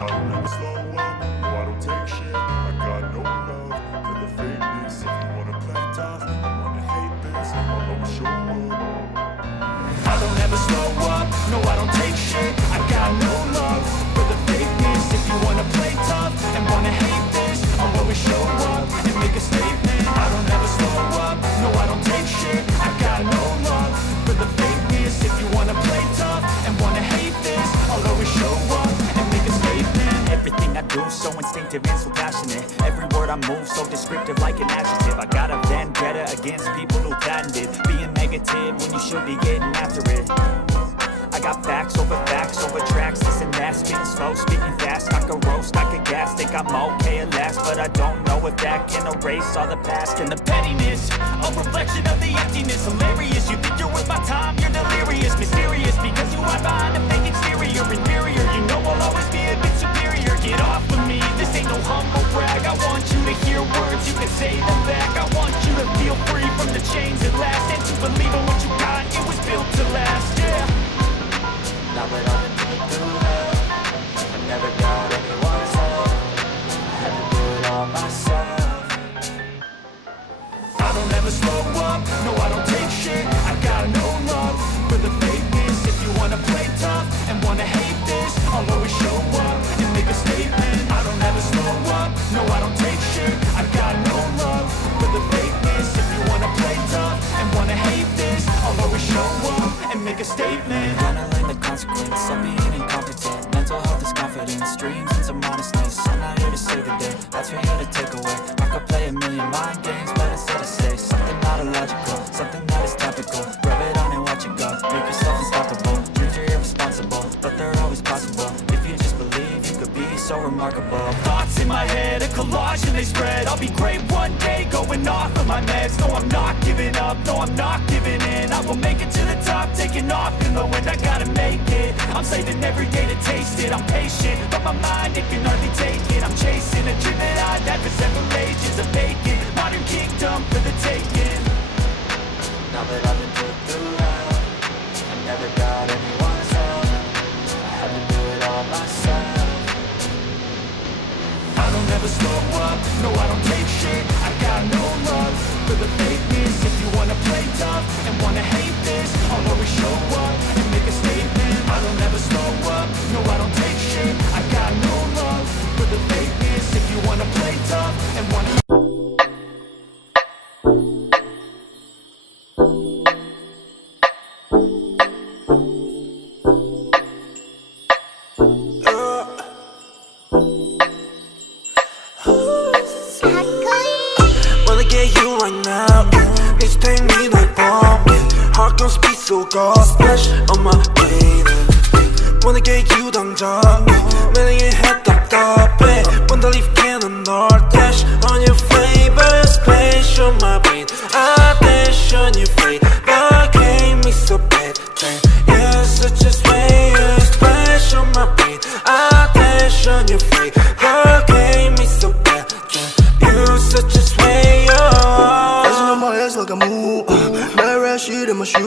I don't ever slow up, no I don't take shit. I got no love for the fakeness. If you wanna play tough and wanna hate this, I'll always show up. I don't ever slow up, no I don't take shit. I got no love for the fakeness. If you wanna play tough and wanna hate this, I'll always show up and make a statement. I don't ever slow up, no I don't take shit. I got no love for the fakeness. If you wanna play tough and wanna hate this, I'll always show up and make a statement. Everything I do so instinctive and so passionate. Every word I move so descriptive like an adjective. I got a vendetta against people who patented being negative when you should be getting after it. I got facts over tracks, this and that. Speaking slow, speaking fast, I can roast, I can gas. Think I'm okay at last, but I don't know if that can erase all the past. And the pettiness, a reflection of the emptiness. Hilarious, you think you're worth my time, you're delirious. Mysterious, because you hide behind a fake exterior. Inferior, you know I'll always be a bit superior. Get off of me, this ain't no humble brag. I want you to hear words, you can say them back. I want you to feel free from the chains at last, and to believe in what you got, it was built to last, yeah. Now that I've been through hell, I never got anyone's help. I had to do it all myself. I don't ever slow up, no I don't take shit. I got no love for the fakeness. If you wanna play tough and wanna hate this, I'll always show up and make a statement. I don't ever slow up, no I don't take shit. I got no love for the fakeness. If you wanna play tough and wanna hate this, I'll always show up and make a statement. Gonna learn the consequence of being incompetent. Mental health is confidence, dreams and some honestness. I'm not here to save the day, that's for you to take away. I could play a million mind games, but instead I say something not illogical, something that is topical. Rub it on and watch it go, make yourself unstoppable. Dreams are irresponsible, but they're always possible. If you just believe, you could be so remarkable. Thoughts in my head, a collage and they spread. I'll be great one day, going off of my meds. No, I'm not giving up, no, I'm not giving in. I will make it to the top, taking off in the wind. I gotta make it, I'm saving every day to taste it. I'm patient, but my mind, it can hardly take it. I'm chasing a dream that I've had for several ages. A vacant, modern kingdom for the taking. Now that I've been put through hell, I never got anyone's help. I had to do it all myself. I don't ever slow up, no I don't take shit. I got no love for the fakeness. If you wanna play tough and wanna hate this, I'll always show up and make a statement. I don't ever slow up, no I don't take shit. I got no love for the fakeness. If you wanna play tough and wanna wanna get you right now. Please take me like bomb. Heart gon' speed so go splash on my plate. Wanna get you 당장. 매일 head 답답해. Wanna leave cannon or dash on your favorite place on my brain. Attention you fade, but game me so bad. You're such a way, you splash on my brain. Attention you fade, but game me so bad. You such a sway, Dancing on my ass like a move. Mad rat shit in my shoe.